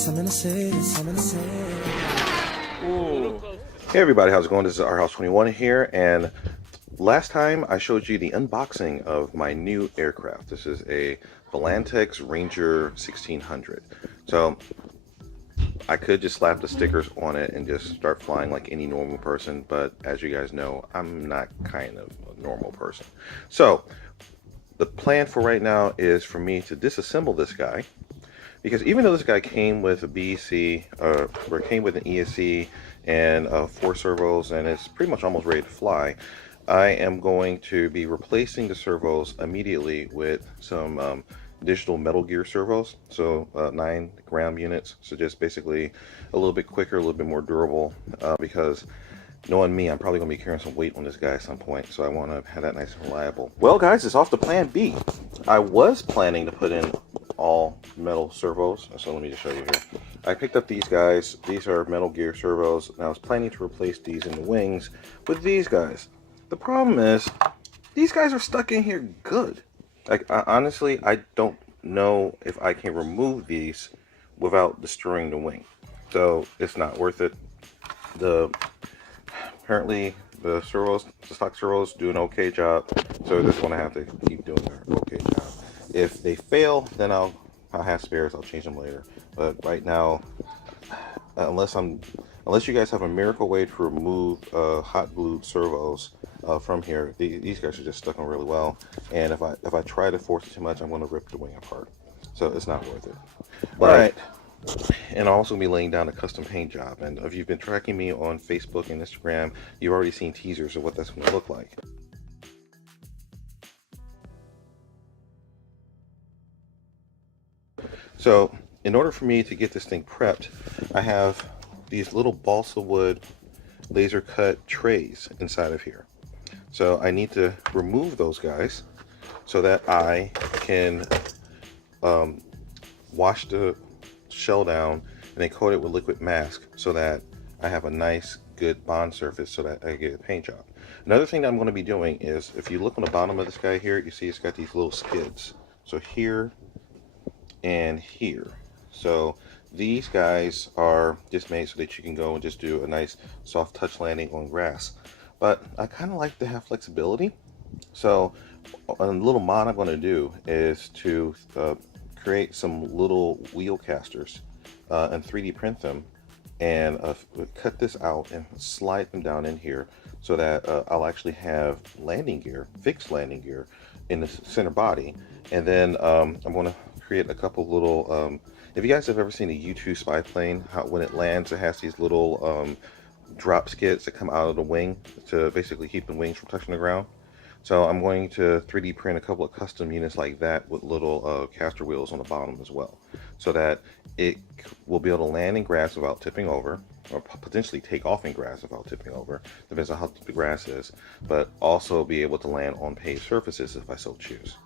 Hey everybody, how's it going? This is Our House 21 here, and last time I showed you the unboxing of my new aircraft. This is a Volantex Ranger 1600. So I could just slap the stickers on it and just start flying like any normal person, but as you guys know, I'm not kind of a normal person. So the plan for right now is for me to disassemble this guy, because even though this guy came with a BEC, or came with an ESC and 4 servos, and it's pretty much almost ready to fly, I am going to be replacing the servos immediately with some digital Metal Gear servos, so 9 gram units, so just basically a little bit quicker, a little bit more durable, because knowing me, I'm probably going to be carrying some weight on this guy at some point, so I want to have that nice and reliable. Well guys, it's off to plan B. I was planning to put in all metal servos, so let me just show you here. I picked up these guys. These are Metal Gear servos, and I was planning to replace these in the wings with these guys. The problem is, these guys are stuck in here good. Like, honestly, I don't know if I can remove these without destroying the wing. So, it's not worth it. Apparently, the servos, the stock servos, do an okay job. So, they're just going to have to keep doing their okay job. If they fail, then I'll have spares. I'll change them later. But right now, unless you guys have a miracle way to remove hot glued servos from here, these guys are just stuck on really well. And if I try to force it too much, I'm going to rip the wing apart. So it's not worth it. All right. And I'll also be laying down a custom paint job. And if you've been tracking me on Facebook and Instagram, you've already seen teasers of what that's going to look like. So in order for me to get this thing prepped, I have these little balsa wood laser cut trays inside of here. So I need to remove those guys so that I can wash the shell down and then coat it with liquid mask so that I have a nice good bond surface so that I get a paint job. Another thing that I'm going to be doing is, if you look on the bottom of this guy here, you see it's got these little skids. So here and here. So these guys are just made so that you can go and just do a nice soft touch landing on grass. But I kind of like to have flexibility. So a little mod I'm going to do is to create some little wheel casters and 3D print them, and cut this out and slide them down in here so that I'll actually have landing gear, fixed landing gear in the center body. And then I'm going to create a couple little, if you guys have ever seen a U-2 spy plane, how when it lands it has these little drop skids that come out of the wing to basically keep the wings from touching the ground. So I'm going to 3D print a couple of custom units like that with little caster wheels on the bottom as well, so that it will be able to land in grass without tipping over, or potentially take off in grass without tipping over, depends on how thick the grass is, but also be able to land on paved surfaces if I so choose.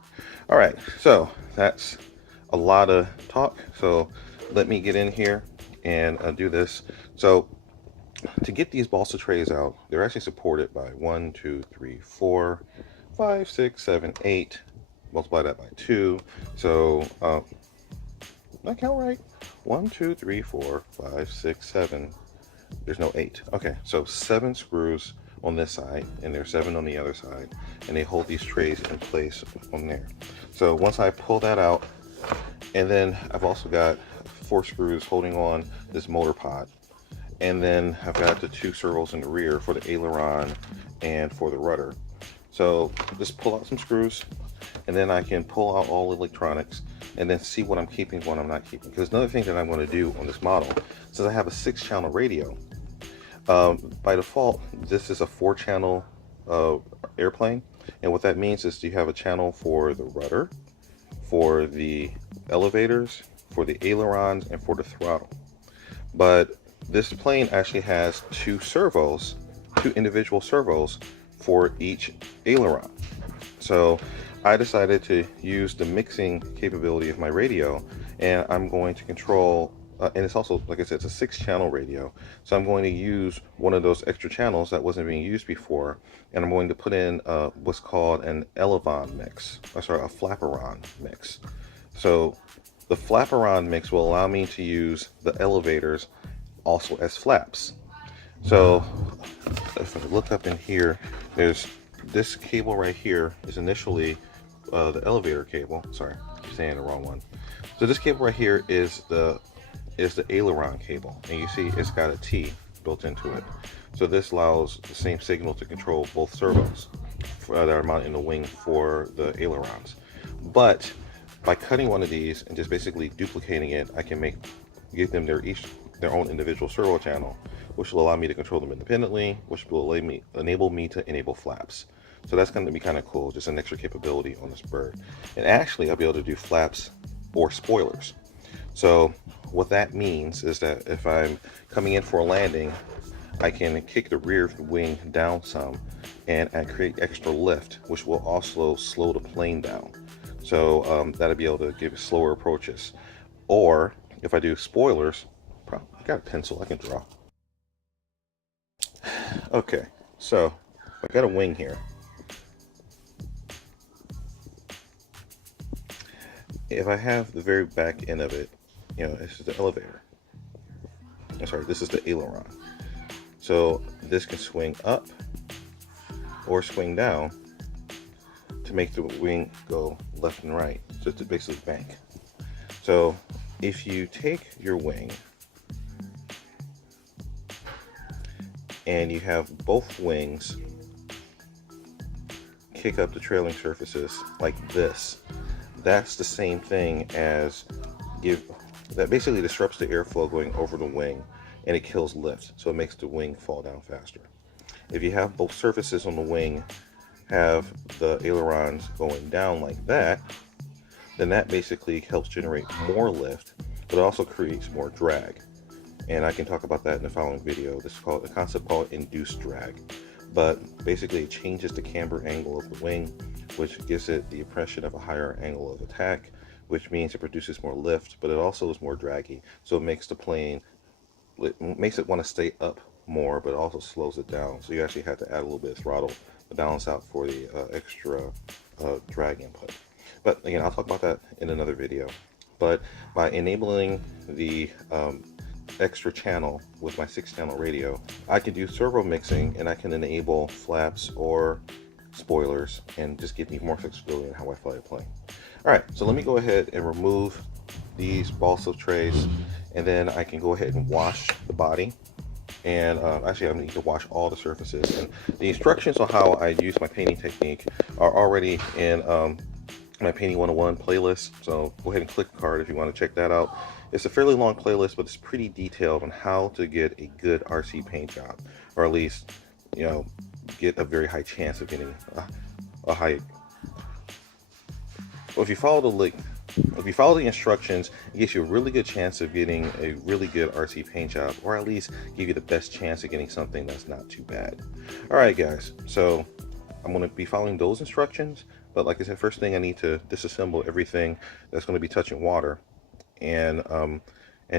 Alright, so that's a lot of talk, so let me get in here and do this. So to get these balsa trays out, they're actually supported by 1, 2, 3, 4, 5, 6, 7, 8. Multiply that by 2. So, I count right? 1, 2, 3, 4, 5, 6, 7. There's no 8. Okay, so 7 screws on this side, and there's 7 on the other side, and they hold these trays in place on there. So once I pull that out, and then I've also got 4 screws holding on this motor pod. And then I've got the 2 servos in the rear for the aileron and for the rudder. So just pull out some screws, and then I can pull out all the electronics and then see what I'm keeping, what I'm not keeping. Because another thing that I'm going to do on this model, since I have a 6-channel radio, by default this is a 4-channel airplane, and what that means is you have a channel for the rudder, for the elevators, for the ailerons, and for the throttle. But this plane actually has 2 servos, 2 individual servos for each aileron. So I decided to use the mixing capability of my radio, and I'm going to control, and it's also, like I said, it's a 6-channel radio. So I'm going to use one of those extra channels that wasn't being used before, and I'm going to put in what's called an Aileron mix, or sorry, a flaperon mix. So The flaperon mix will allow me to use the elevators also as flaps. So if I look up in here, there's this cable right here is initially the elevator cable. Sorry, I'm saying the wrong one. So this cable right here is the Aileron cable, and you see it's got a T built into it. So this allows the same signal to control both servos that are mounted in the wing for the ailerons. But by cutting one of these and just basically duplicating it, I can give them their own individual servo channel, which will allow me to control them independently, which will enable me to enable flaps. So that's going to be kind of cool, just an extra capability on this bird. And actually, I'll be able to do flaps or spoilers. So what that means is that if I'm coming in for a landing, I can kick the rear wing down some and create extra lift, which will also slow the plane down. So that'll be able to give slower approaches. Or if I do spoilers, I got a pencil, I can draw. Okay, so I got a wing here. If I have the very back end of it, this is the elevator. I'm sorry, this is the aileron. So this can swing up or swing down to make the wing go left and right, so to basically bank. So if you take your wing and you have both wings kick up the trailing surfaces like this, that's the same thing as that basically disrupts the airflow going over the wing, and it kills lift, so it makes the wing fall down faster. If you have both surfaces on the wing have the ailerons going down like that, then that basically helps generate more lift, but it also creates more drag. And I can talk about that in the following video. This is called a concept called induced drag. But basically it changes the camber angle of the wing, which gives it the impression of a higher angle of attack, which means it produces more lift, but it also is more draggy. So it makes the plane, it makes it want to stay up more, but also slows it down. So you actually have to add a little bit of throttle to balance out for the extra drag input. But again, I'll talk about that in another video. But by enabling the extra channel with my 6-channel radio, I can do servo mixing, and I can enable flaps or spoilers and just give me more flexibility in how I fly a plane. Alright, so let me go ahead and remove these balsa trays, and then I can go ahead and wash the body. And actually I need to wash all the surfaces, and the instructions on how I use my painting technique are already in my Painting 101 playlist, so go ahead and click the card if you want to check that out. It's a fairly long playlist, but it's pretty detailed on how to get a good RC paint job, or at least, get a very high chance of getting a high. Well, if you follow the instructions, it gives you a really good chance of getting a really good RC paint job, or at least give you the best chance of getting something that's not too bad. Alright guys, so I'm going to be following those instructions, but like I said, first thing I need to disassemble everything that's going to be touching water, and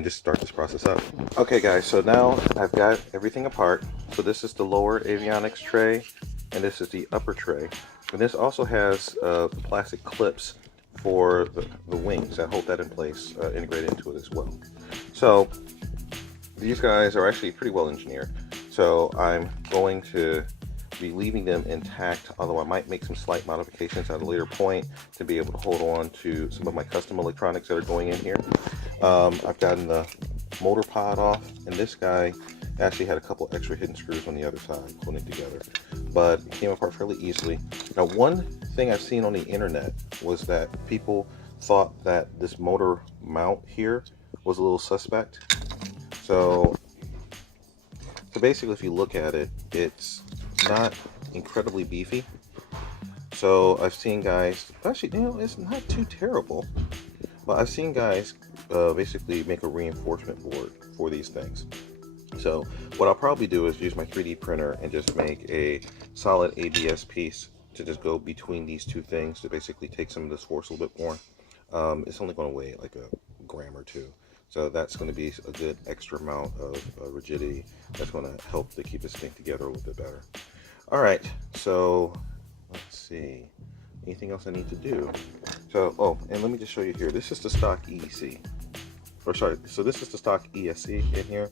just start this process up. Okay guys, so now I've got everything apart. So this is the lower avionics tray, and this is the upper tray. And this also has plastic clips for the wings that hold that in place, integrated into it as well. So these guys are actually pretty well engineered. So I'm going to be leaving them intact, although I might make some slight modifications at a later point to be able to hold on to some of my custom electronics that are going in here. I've gotten the motor pod off, and this guy actually had a couple extra hidden screws on the other side holding it together, but it came apart fairly easily. Now, one thing I've seen on the internet was that people thought that this motor mount here was a little suspect. So basically, if you look at it, it's not incredibly beefy. So I've seen guys, actually, it's not too terrible, but I've seen guys basically make a reinforcement board for these things. So what I'll probably do is use my 3D printer and just make a solid ABS piece to just go between these two things to basically take some of this force a little bit more. It's only going to weigh like a gram or two. So that's going to be a good extra amount of rigidity that's going to help to keep this thing together a little bit better. Alright, so let's see. Anything else I need to do? So, oh, and let me just show you here. This is the stock EEC. Or sorry, so this is the stock ESC in here.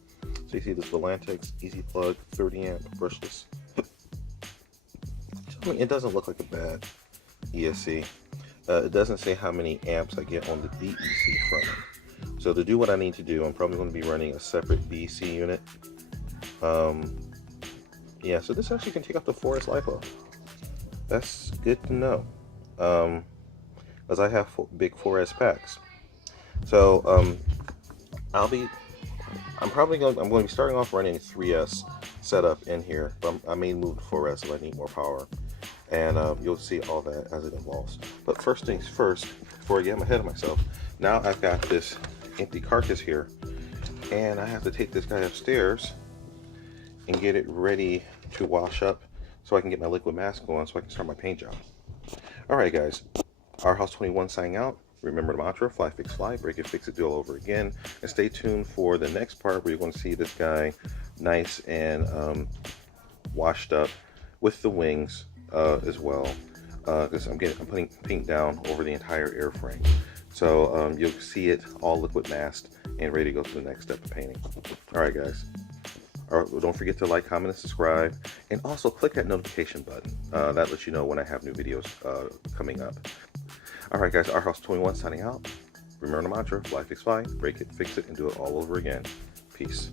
So you see this Volantex Easy Plug 30 amp brushless. I mean, it doesn't look like a bad ESC. It doesn't say how many amps I get on the DEC from it. So to do what I need to do, I'm probably going to be running a separate BC unit. Yeah, so this actually can take up to 4S LiPo. That's good to know. Because I have big 4S packs. So I'm going to be starting off running 3S setup in here, but I may move to 4S if I need more power, and you'll see all that as it evolves. But first things first, before I get ahead of myself, now I've got this empty carcass here, and I have to take this guy upstairs and get it ready to wash up so I can get my liquid mask going so I can start my paint job. Alright guys, OurHouse21 signing out. Remember the mantra, fly, fix, fly, break it, fix it, do it all over again. And stay tuned for the next part where you're going to see this guy nice and washed up with the wings as well. Because I'm putting paint down over the entire airframe. So you'll see it all liquid masked and ready to go to the next step of painting. Alright guys. Don't forget to like, comment, and subscribe. And also click that notification button. That lets you know when I have new videos coming up. Alright guys, OurHouse21 signing out. Remember the mantra, fly, fix, fly, break it, fix it, and do it all over again. Peace.